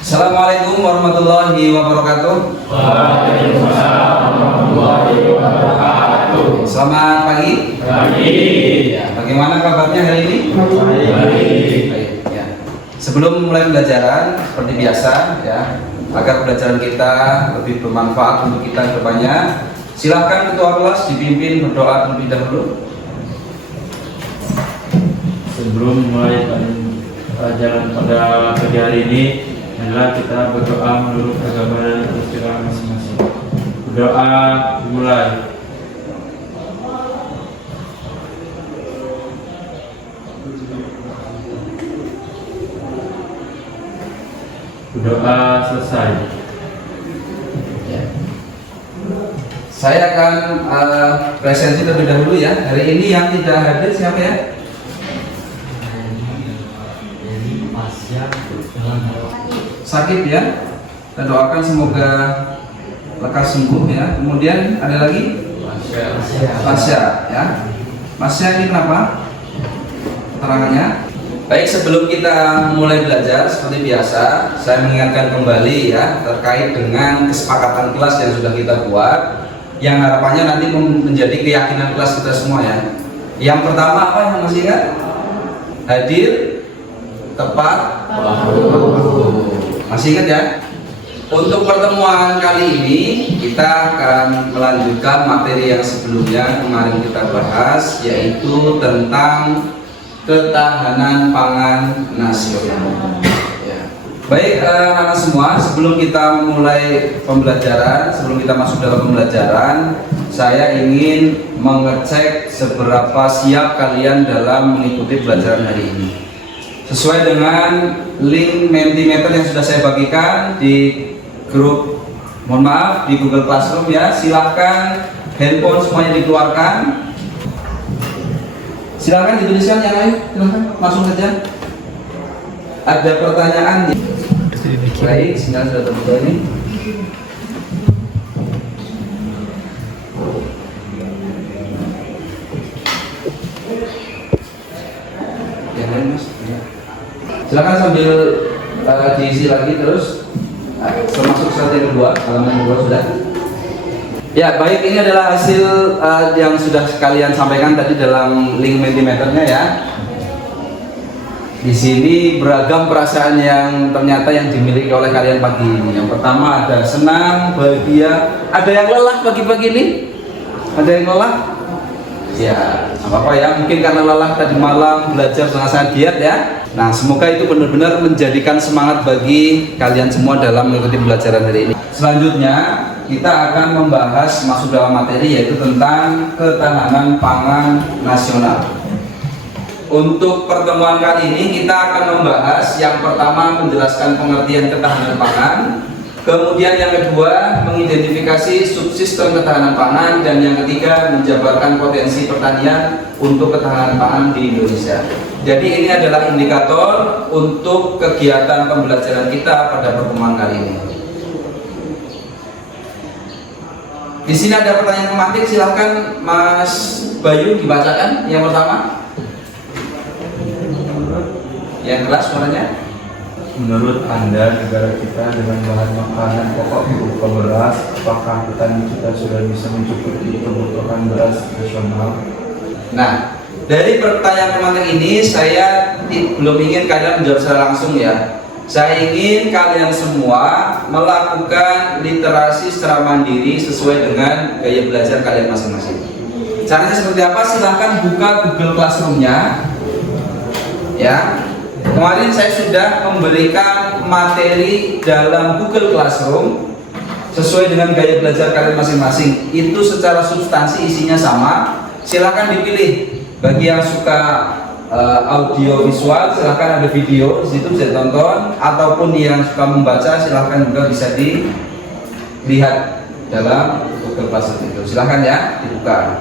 Assalamualaikum warahmatullahi wabarakatuh. Waalaikumsalam warahmatullahi wabarakatuh. Selamat pagi. Pagi. Ya, bagaimana kabarnya hari ini? Baik. Baik. Ya. Sebelum mulai pembelajaran, seperti biasa, ya, agar pembelajaran kita lebih bermanfaat untuk kita ke depannya, silakan ketua kelas dipimpin berdoa terlebih dahulu. Sebelum mulai pelajaran pada pagi hari ini, adalah kita berdoa menurut agama dan istilah masing-masing. Berdoa dimulai. Berdoa selesai. Ya. Saya akan presentasi terlebih dahulu ya. Hari ini yang tidak hadir siapa ya? Sakit ya. Kita doakan semoga lekas sembuh ya. Kemudian ada lagi Masya ya. Masya ini kenapa? Keterangannya. Baik, sebelum kita mulai belajar seperti biasa, saya mengingatkan kembali ya terkait dengan kesepakatan kelas yang sudah kita buat, yang harapannya nanti menjadi keyakinan kelas kita semua ya. Yang pertama apa yang masih ingat? Hadir tepat waktu. Masih ingat ya? Untuk pertemuan kali ini kita akan melanjutkan materi yang sebelumnya kemarin kita bahas, yaitu tentang ketahanan pangan nasional. Ya. Baik anak semua, sebelum kita mulai pembelajaran, sebelum kita masuk dalam pembelajaran, saya ingin mengecek seberapa siap kalian dalam mengikuti pelajaran hari ini. Sesuai dengan link Mentimeter yang sudah saya bagikan di grup, mohon maaf, di Google Classroom ya. Silahkan handphone semuanya dikeluarkan. Silahkan dituliskan yang lain, silahkan langsung saja. Ada pertanyaan? Baik, sinyal sudah terbuka ini. Yang lain mas? Silakan sambil diisi lagi terus, termasuk slide yang kedua, halaman kedua sudah. Ya baik, ini adalah hasil yang sudah kalian sampaikan tadi dalam link Mentimeternya ya. Di sini beragam perasaan yang ternyata yang dimiliki oleh kalian pagi ini. Yang pertama ada senang, bahagia. Ada yang lelah pagi-pagi ini? Ada yang lelah? Ya, apa-apa ya. Mungkin karena lelah tadi malam belajar sangat giat ya. Nah, semoga itu benar-benar menjadikan semangat bagi kalian semua dalam mengikuti pembelajaran hari ini. Selanjutnya, kita akan membahas masuk dalam materi yaitu tentang ketahanan pangan nasional. Untuk pertemuan kali ini kita akan membahas yang pertama menjelaskan pengertian ketahanan pangan, kemudian yang kedua mengidentifikasi subsistem ketahanan pangan, dan yang ketiga menjabarkan potensi pertanian untuk ketahanan pangan di Indonesia. Jadi ini adalah indikator untuk kegiatan pembelajaran kita pada pertemuan kali ini. Di sini ada pertanyaan pemantik, silahkan Mas Bayu dibacakan yang pertama. Yang keras suaranya. Menurut Anda, negara kita dengan bahan makanan pokok berupa beras, apakah petani kita sudah bisa mencukupi kebutuhan beras nasional? Nah, dari pertanyaan pemantik ini saya belum ingin kalian menjawab secara langsung ya. Saya ingin kalian semua melakukan literasi secara mandiri sesuai dengan gaya belajar kalian masing-masing. Caranya seperti apa? Silahkan buka Google Classroom-nya ya. Kemarin saya sudah memberikan materi dalam Google Classroom sesuai dengan gaya belajar kalian masing-masing. Itu secara substansi isinya sama. Silahkan dipilih. Bagi yang suka audio visual, silahkan ada video di situ bisa ditonton, ataupun yang suka membaca silahkan juga bisa dilihat dalam Google Classroom itu. Silahkan ya dibuka.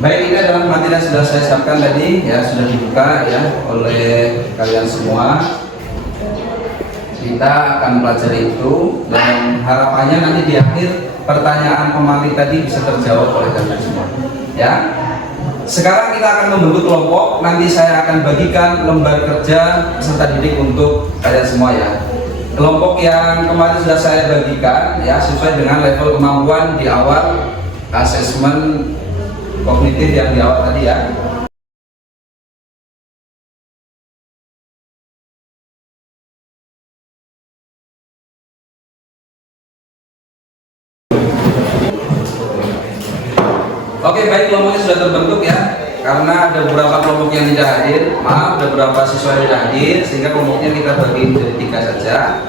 Baik, ini adalah materi yang sudah saya siapkan tadi ya, sudah dibuka ya oleh kalian semua. kita akan pelajari itu, dan harapannya nanti di akhir pertanyaan pematik tadi bisa terjawab oleh kalian semua. Ya. Sekarang kita akan membentuk kelompok. Nanti saya akan bagikan lembar kerja peserta didik untuk kalian semua ya. Kelompok yang kemarin sudah saya bagikan ya sesuai dengan level kemampuan di awal asesmen kognitif yang di awal tadi ya. Oke, baik, kelompoknya sudah terbentuk ya. Karena ada beberapa kelompok yang tidak hadir, maaf, ada beberapa siswa yang tidak hadir, sehingga kelompoknya kita bagi menjadi 3 saja.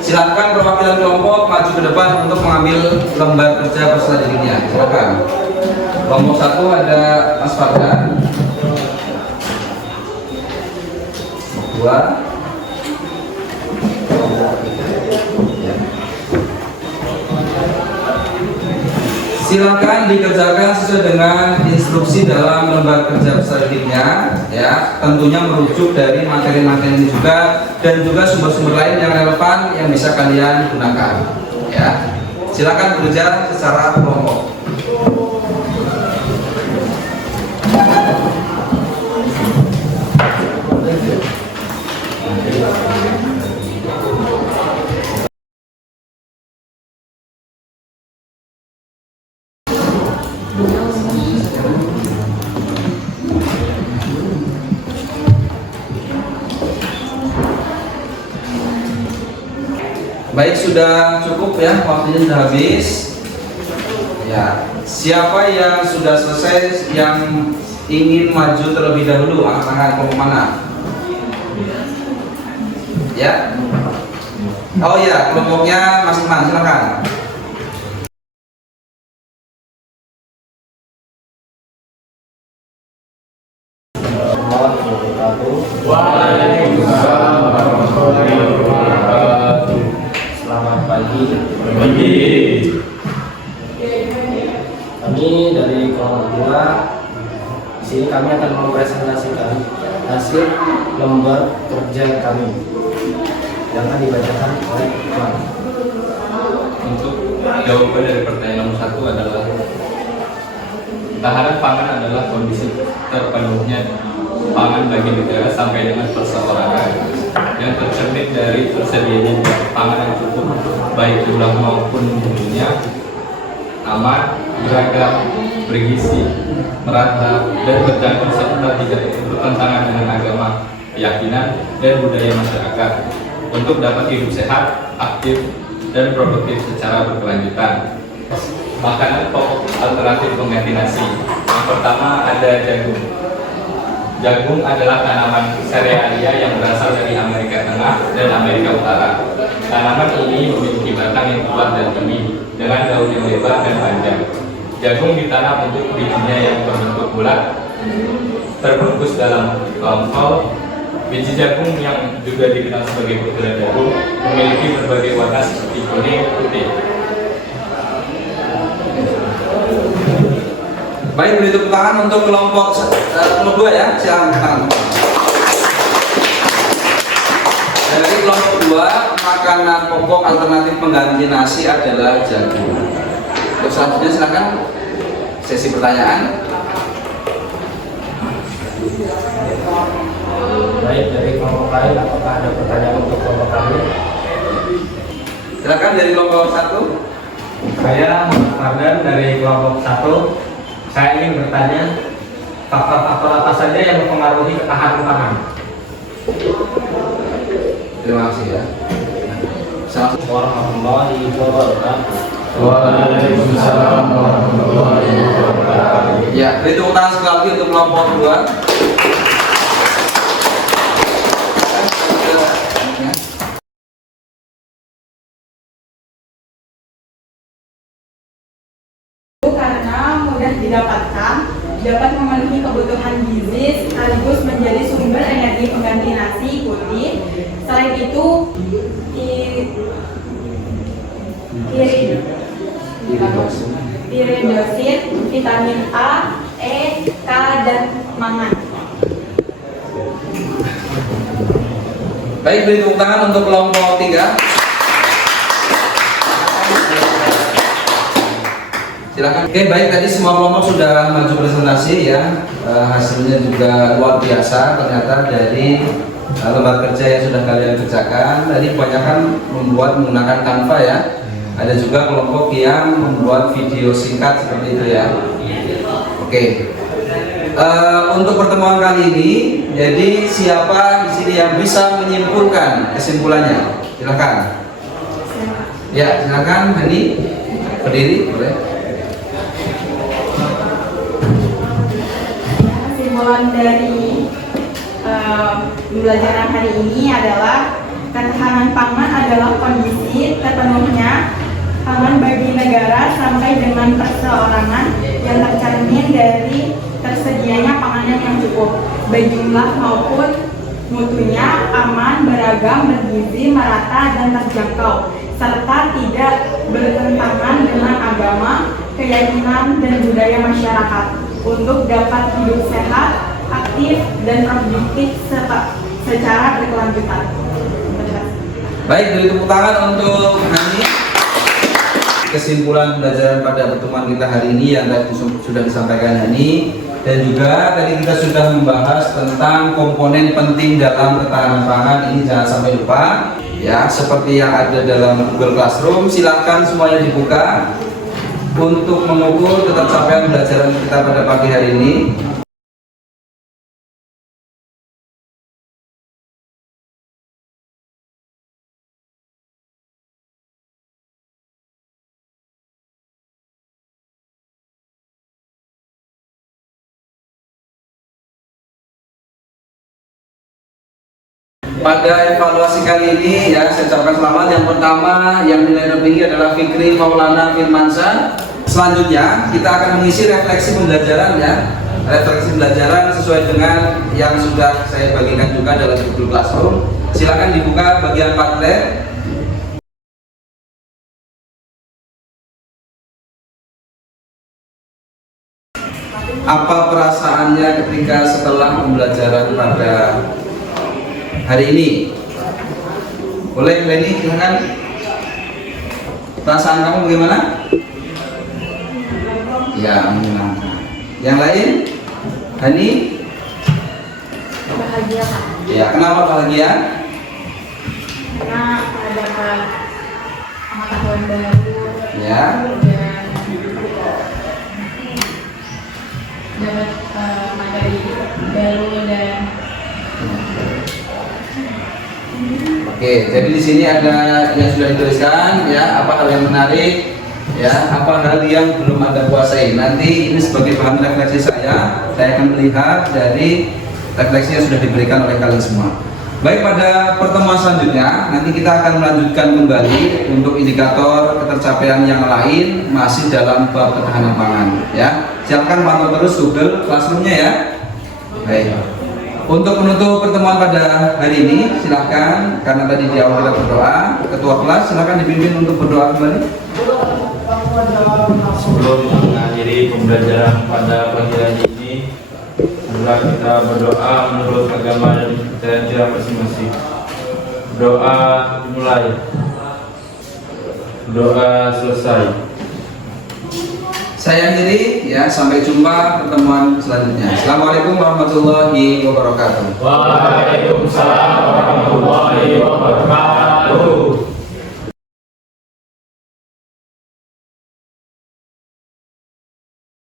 Silakan perwakilan kelompok maju ke depan untuk mengambil lembar kerja peserta didiknya. Silakan. Kelompok 1 ada Mas Fardan. 2. Silakan dikerjakan sesuai dengan instruksi dalam lembar kerja peserta didiknya ya, tentunya merujuk dari materi-materi ini juga dan juga sumber-sumber lain yang relevan yang bisa kalian gunakan ya. Silakan bekerja secara kelompok. Baik, sudah cukup ya, waktunya sudah habis. Ya, siapa yang sudah selesai yang ingin maju terlebih dahulu? Angkat tangan, kelompok mana? Ya. Oh ya, kelompoknya Mas Iman, silakan. Waalaikumsalam warahmatullahi wabarakatuh. Selamat pagi. Kami dari kelompok 2. Di sini kami akan mempresentasikan hasil lembar kerja kami yang akan dibacakan oleh Tuan. Untuk jawaban dari pertanyaan nomor 1 adalah ketahanan pangan adalah kondisi terpenuhnya pangan bagi negara sampai dengan perseorangan yang tercermin dari tersedianya pangan yang cukup baik jumlah maupun mutunya, aman, beragam, bergizi, merata, dan berjangkau serta tidak bertentangan dengan agama, keyakinan, dan budaya masyarakat untuk dapat hidup sehat, aktif, dan produktif secara berkelanjutan. Makanan pokok alternatif pengganti nasi. Yang pertama ada jagung. Jagung adalah tanaman serealia yang berasal dari Amerika Tengah dan Amerika Utara. Tanaman ini memiliki batang yang kuat dan tinggi dengan daun yang lebar dan panjang. Jagung ditanam untuk bijinya yang berbentuk bulat, terbungkus dalam tongkol. Biji jagung yang juga dikenal sebagai butiran jagung memiliki berbagai warna seperti kuning, putih. Baik, beri tepuk tangan untuk kelompok 2 ya. Silakan. Dari kelompok 2, makanan pokok alternatif pengganti nasi adalah jagung. Untuk selanjutnya silakan sesi pertanyaan. Baik, dari kelompok lain apakah ada pertanyaan untuk kelompok kami? Silakan dari kelompok 1. Saya Fardan dari kelompok 1. Saya ingin bertanya, faktor-faktor apa saja yang mempengaruhi ketahanan pangan? Terima kasih ya. Assalamualaikum warahmatullahi wabarakatuh. Waalaikumsalam warahmatullahi wabarakatuh. Ya, beri tepuk tangan sekali lagi untuk kelompok 2. Karena mudah didapatkan, dapat memenuhi kebutuhan gizi sekaligus menjadi sumber energi pengganti nasi putih. Selain itu, iridosin, vitamin A, E, K, dan mangan. Baik, beri tepuk tangan untuk kelompok 3. Silakan. Oke, baik, tadi semua kelompok sudah maju presentasi ya. Hasilnya juga luar biasa ternyata dari lembar kerja yang sudah kalian kerjakan. Tadi kebanyakan membuat menggunakan Canva ya. Ada juga kelompok yang membuat video singkat seperti itu ya. Oke. Untuk pertemuan kali ini, jadi siapa di sini yang bisa menyimpulkan kesimpulannya? Silakan. Ya, silakan Hani. Berdiri, boleh. Kesimpulan dari pembelajaran hari ini adalah ketahanan pangan adalah kondisi terpenuhnya pangan bagi negara sampai dengan perseorangan yang tercermin dari tersedianya pangan yang cukup, baik jumlah maupun mutunya, aman, beragam, bergizi, merata, dan terjangkau, serta tidak bertentangan dengan agama, keyakinan, dan budaya masyarakat untuk dapat hidup sehat, aktif, dan produktif secara berkelanjutan. Baik, beri tepuk tangan untuk Hani. Kesimpulan pembelajaran pada pertemuan kita hari ini yang tadi sudah disampaikan Hani, dan juga tadi kita sudah membahas tentang komponen penting dalam ketahanan pangan. Ini jangan sampai lupa ya, seperti yang ada dalam Google Classroom. Silakan semuanya dibuka untuk mengukur ketercapaian pembelajaran kita pada pagi hari ini. Pada evaluasi kali ini ya, saya ucapkan selamat. Yang pertama yang nilai tertinggi adalah Fikri Maulana Firmansyah. Selanjutnya kita akan mengisi refleksi pembelajaran ya. Refleksi pembelajaran sesuai dengan yang sudah saya bagikan juga dalam Google Classroom. Silakan dibuka bagian Padlet. Apa perasaannya ketika setelah pembelajaran pada hari ini? Boleh Leni, silakan. Perasaan kamu bagaimana? Ya, menyenangkan. Yang lain? Hani? Bahagia, Pak. Ya, kenapa bahagia? Karena dapat pengetahuan baru, Ya. dan dapat materi baru dan Oke, jadi di sini ada yang sudah dituliskan ya, apa hal yang menarik ya, apa hal yang belum Anda kuasai. Nanti ini sebagai bahan refleksi saya akan melihat dari refleksi yang sudah diberikan oleh kalian semua. Baik, pada pertemuan selanjutnya nanti kita akan melanjutkan kembali untuk indikator ketercapaian yang lain masih dalam bab ketahanan pangan ya. Silakan pantau terus Google Classroom-nya ya. Baik. Untuk menutup pertemuan pada hari ini, silakan, karena tadi di awal kita berdoa, ketua kelas silakan dipimpin untuk berdoa kembali. Sebelum mengakhiri pembelajaran pada pagi hari ini, adalah kita berdoa menurut agama dan kepercayaan kita masing-masing. Doa dimulai, doa selesai. Saya akhiri ya, sampai jumpa pertemuan selanjutnya. Assalamualaikum warahmatullahi wabarakatuh. Waalaikumsalam.